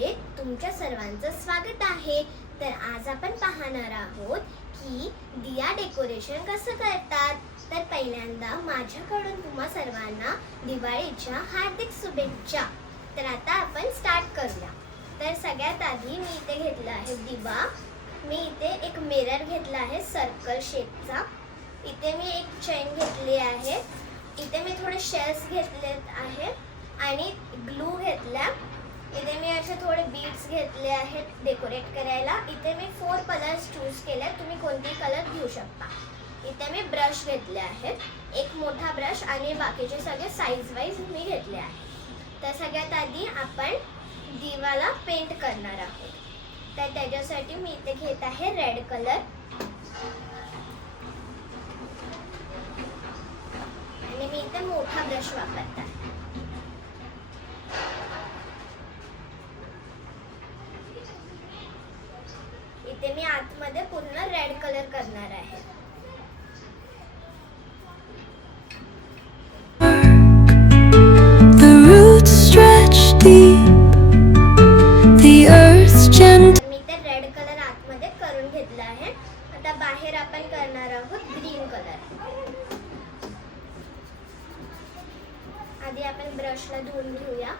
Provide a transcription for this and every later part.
मध्ये तुमच्या सर्वांचं स्वागत आहे। तर आज आपण पाहणार आहोत की दिया डेकोरेशन कसं करतात। तर पहिल्यांदा माझ्याकडून तुम्हा सर्वांना दिवाळीच्या हार्दिक शुभेच्छा। तर आता आपण स्टार्ट करूया। तर सगळ्यात आधी मी इथे घेतला आहे दिवा। मी इथे एक मिरर घेतला आहे सर्कल शेपचा। इथे मी एक चेन घेतली आहे। इथे मी थोडे शेल्स घेतले आहे आणि ग्लू घेतला। इथे मी असे थोडे बीड्स घेतले आहेत डेकोरेट करायला। इथे मी 4 कलर्स चूज केले, तुम्ही कोणतेही कलर घेऊ शकता। इथे मी ब्रश घेतले आहेत, एक मोठा ब्रश आणि बाकीचे सगळे साइज वाइज मी घेतले आहे। तर सगळ्यात आधी आपण दिवाला पेंट करणार आहोत। तर त्याच्यासाठी मी इथे घेत आहे रेड कलर आणि मी इथे मोठा ब्रश वापरत आहे। इथे मी आतमध्ये पूर्ण रेड कलर करणार आहे। The roots stretch deep, the earth's gentle. मी ते रेड कलर आतमध्ये करून घेतला आहे। आता बाहेर आपण करणार आहोत ग्रीन कलर। आधी आपण ब्रशला धुवून घेऊया।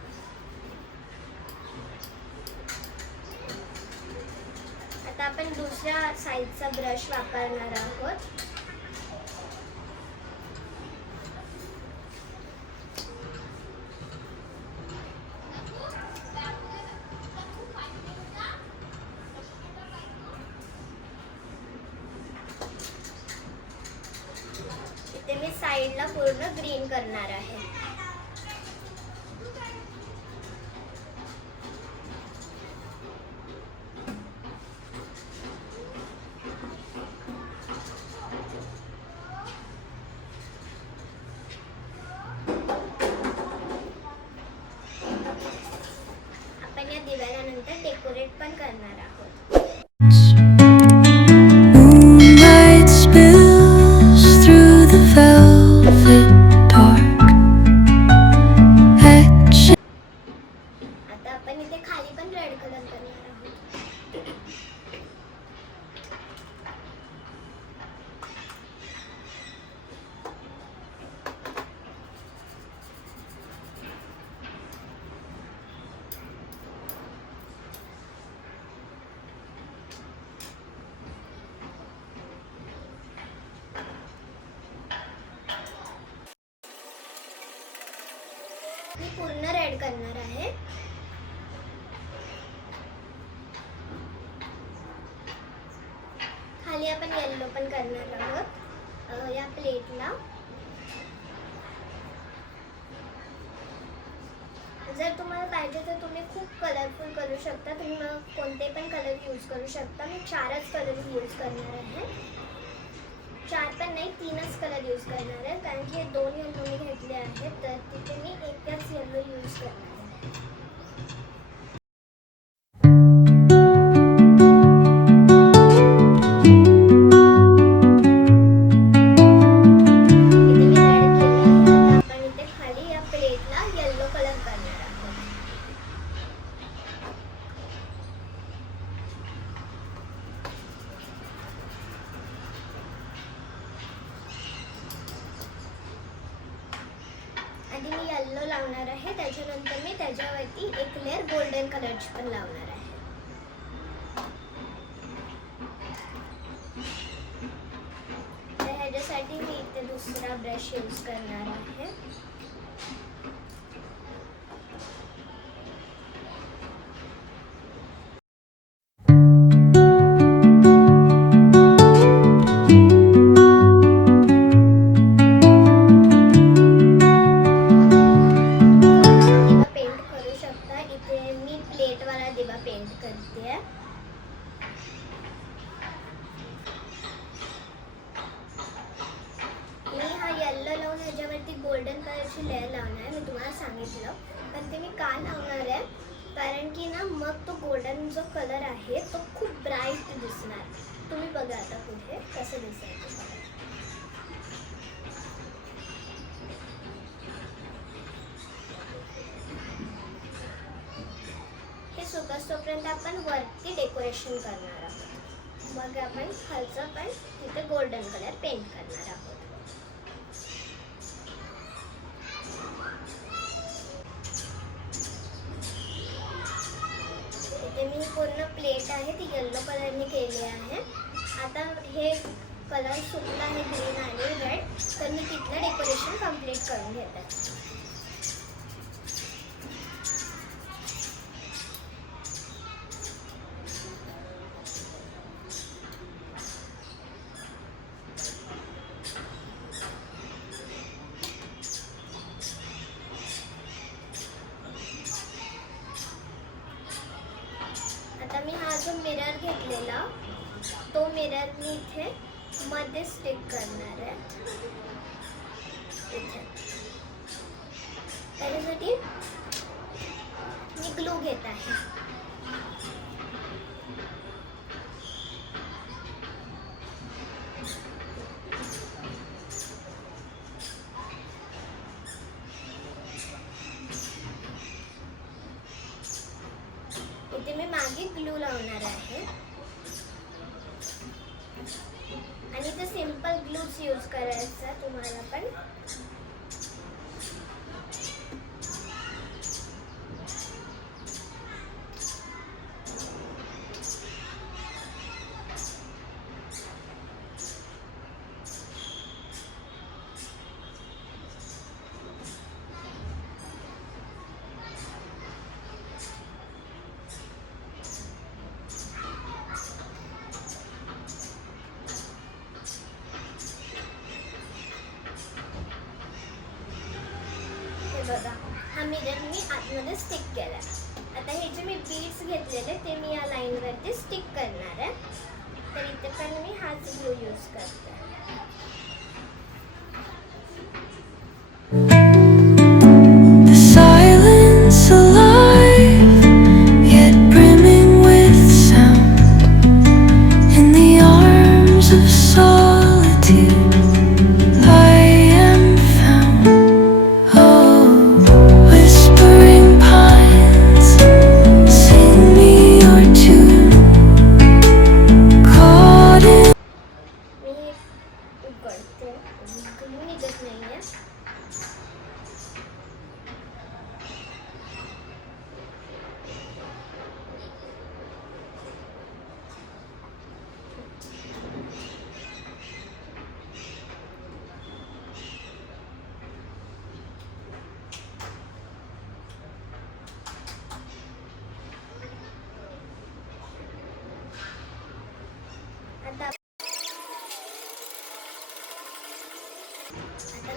आता आपण दुसऱ्या साइडचा ब्रश वापरणार आहोत। इथे मी साइडला पूर्ण ग्रीन करणार आहे। दिव्यानंतर डेकोरेट पण करणार आहोत। Moonlight spills through the velvet dark. आता आपण इथे खाली पण रेड कलर करणार आहोत। मी पूर्ण रेड करणार आहे। खाली आपण येलो पण करणार आहोत या प्लेटला। जर तुम्हाला पाहिजे तर तुम्ही खूप कलरफुल करू शकता, तुम्ही कोणते पण कलर यूज करू शकता। मी 4च कलर यूज करणार आहे। 4 पण नाही, 3च कलर यूज करणार आहे, कारण की 2 येलो मी घेतले आहेत, तर तिथे मी एकच येलो यूज करणार आहे। इथे मी रेड केले आहे। आता आपण इथे खाली या प्लेटला येलो कलर करणार आहोत। आधी मी येलो लावणार आहे, त्याच्यानंतर मी त्याच्यावरती एक लेअर गोल्डन कलरची पण लावणार आहे। तर ह्याच्यासाठी मी इथे दुसरा ब्रश यूज करणार आहे। दिवा पेंट करते। मी हा येलो लावून ह्याच्यावरती गोल्डन कलरची लेअर लावणार आहे। मी तुम्हाला सांगितलं, पण ते मी का लावणार आहे कारण की ना मग तो गोल्डन जो कलर आहे तो खूप ब्राईट दिसणार। तुम्ही बघा आता पुढे कसं दिसेल। सुकत तोपर्यंत आपण वरती डेकोरेशन करणार आहोत. मग आपण खालचं पण तिथे गोल्डन कलर पेंट करणार आहोत. इथे मी पूर्ण प्लेट आहे ती येलो कलरने केली आहे. आता हे कलर सुकला आहे ग्रीन आणि रेड, तर मी तिथलं डेकोरेशन कम्प्लीट करून घेते. आता मी हा जो मिरर घेतलेला तो मिरर मी इथे मध्ये स्टिक करणार आहे. इथे त्याच्यासाठी मी ग्लू घेत आहे. इथे मी मागे ग्लू लावणार आहे आणि ते सिंपल ग्लूच यूज करायचा तुम्हाला पण. बघा हा मिरर मी आतमध्ये स्टिक केला. आता हे जे मी बीड्स घेतलेले ते मी या लाईनवरती स्टिक करणार आहे. तर इथे पण मी हाच ग्लू यूज करते. The silence alive, yet brimming with sound. In the arms of solitude, I am found. Oh, whispering pines, sing me your tune. Caught in मी हे उघडते. ग्लू निघत नाहीये. आता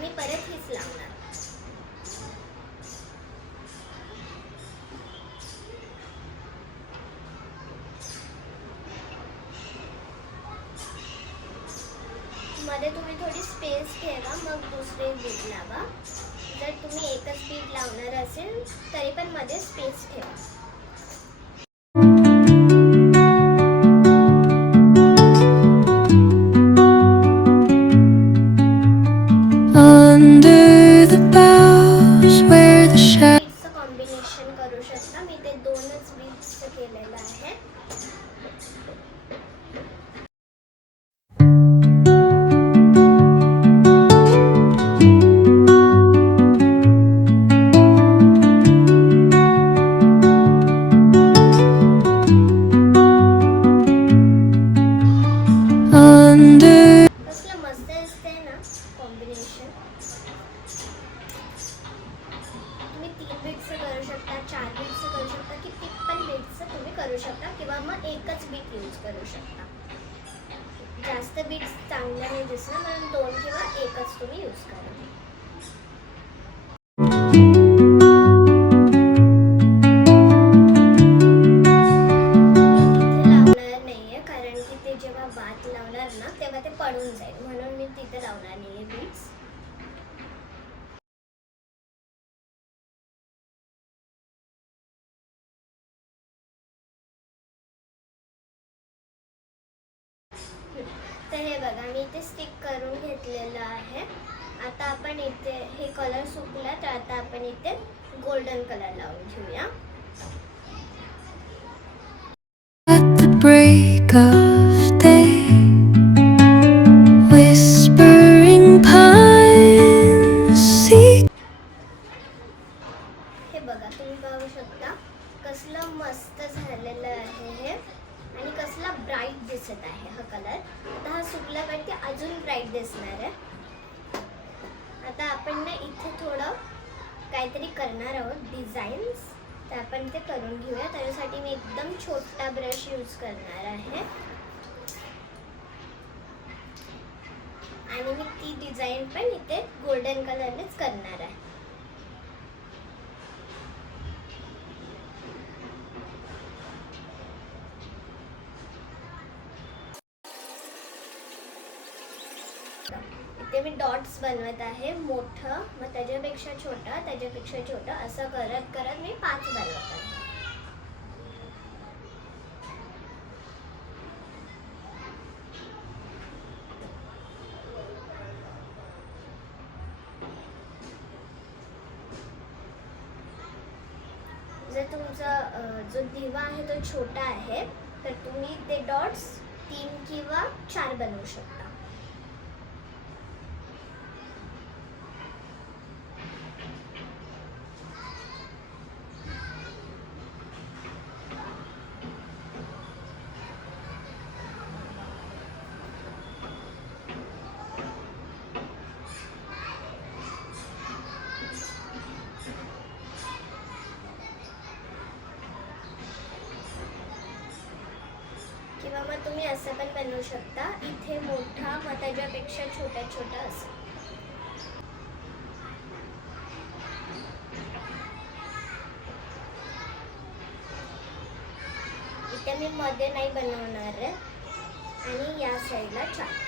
मी परत हीच लावणार. मध्ये तुम्ही थोडी स्पेस ठेवा, मग दुसरे बीट लावा. जर तुम्ही एकच बीट लावणार असेल तरी पण मध्ये स्पेस ठेवा. under the boughs where the shadows बीट्सचं कॉम्बिनेशन करू शकता. मी ते 2च बीट्सचं केलेलं आहे. under कसलं मस्त दिसतंय ना कॉम्बिनेशन. तुम्ही 3 बीट्सचं करू शकता, 4 बीट्सचं करू शकता, किती पण बीट्सचं तुम्ही करू शकता किंवा मग एकच बीट यूज करू शकता. जास्त बीट्स चांगल्या नाही दिसणार म्हणून 2 किंवा एकच तुम्ही यूज करा. इथे लावणार नाहीये कारण की ते जेव्हा भात लावणार ना तेव्हा ते पडून जाईल, म्हणून मी तिथे लावणार नाहीये बीट्स. तर हे बघा मी इथे स्टिक करून घेतलेलं आहे. आता आपण इथे हे कलर सुकला तर आता आपण इथे गोल्डन कलर लावून घेऊया. of day, whispering pines seek. हे बघा, तुम्ही पाहू शकता कसलं मस्त झालेलं आहे हे, आणि कसला ब्राईट दिसत आहे हा कलर. आता हा सुकल्यावरती अजून ब्राईट दिसणार आहे. आता आपण ना इथे थोडं काहीतरी करणार आहोत डिझाईन्स, तर आपण ते करून घेऊया. त्याच्यासाठी मी एकदम छोटा ब्रश यूज करणार आहे आणि मी ती डिझाईन पण इथे गोल्डन कलरनेच करणार आहे. इथे मी डॉट्स बनवत आहे, मोठं, मग त्याच्यापेक्षा छोटं, त्याच्यापेक्षा छोटं, असं करत करत मी 5 बनवत आहे. जर तुमचा जो दिवा आहे तो छोटा आहे तर तुम्ही ते डॉट्स 3 किंवा 4 बनवू शकता. किंवा मग तुम्ही असं पण बनवू शकता, इथे मोठा मग त्याच्यापेक्षा छोट्या छोट्या असं. इथे मी मध्ये नाही बनवणार आहे आणि या साईडला 4.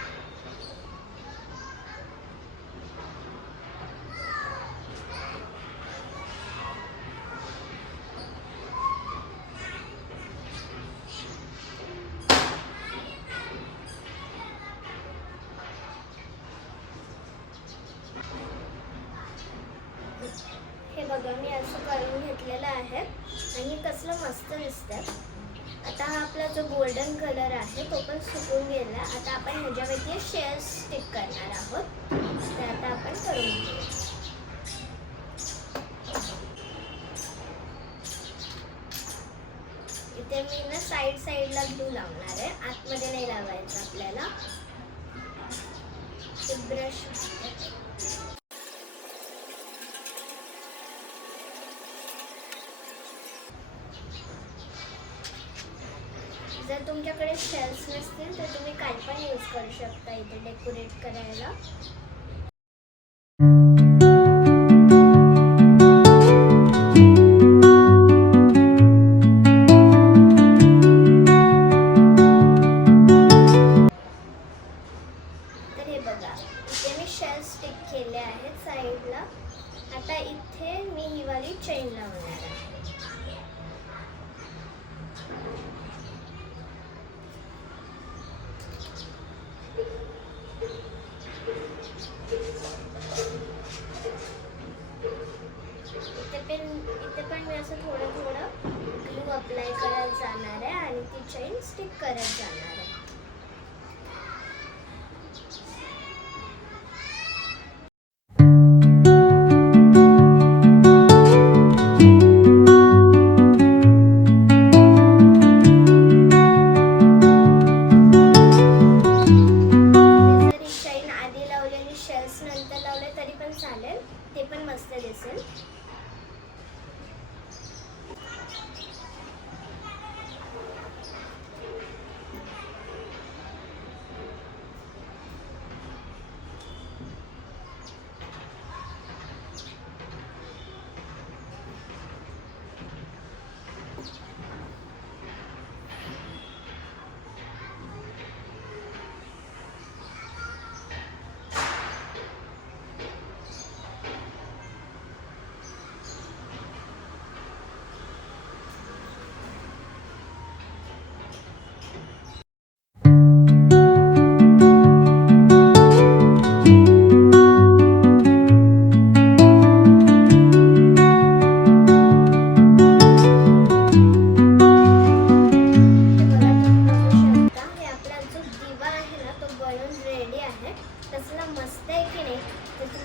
हे बघा, मी असं करून घेतलेलं आहे आणि कसलं मस्त दिसतंय. आता हा आपला जो गोल्डन कलर आहे तो पण सुकून गेला. आता आपण ह्याच्यावरती शेल्स स्टिक करणार आहोत, तर आता आपण करून घेऊया. इथे मी ना साईडला ग्लू लावणार आहे, आतमध्ये नाही लावायचं आपल्याला. ब्रश जर तुमच्याकडे शेल्स नसतील तर तुम्ही काय पण यूज करू शकता इथे डेकोरेट करायला. तर हे बघा, इथे मी शेल्स स्टिक केले आहेत साईडला. आता इथे मी ही वाली चेन लावणार आहे. इथे पण मी असं थोडं थोडं ग्लू अप्लाय करत जाणार आहे आणि ती चेन स्टिक करत जाणार आहे. जर ही चेन आधी लावलेली शेल्स नंतर लावले तरी पण चालेल, ते पण मस्त दिसेल.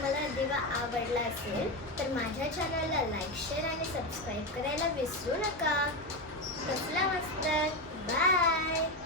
तुम्हाला दिवा आवडला असेल तर माझ्या चॅनलला लाईक, शेअर आणि सबस्क्राईब करायला विसरू नका. कसला मस्त. बाय.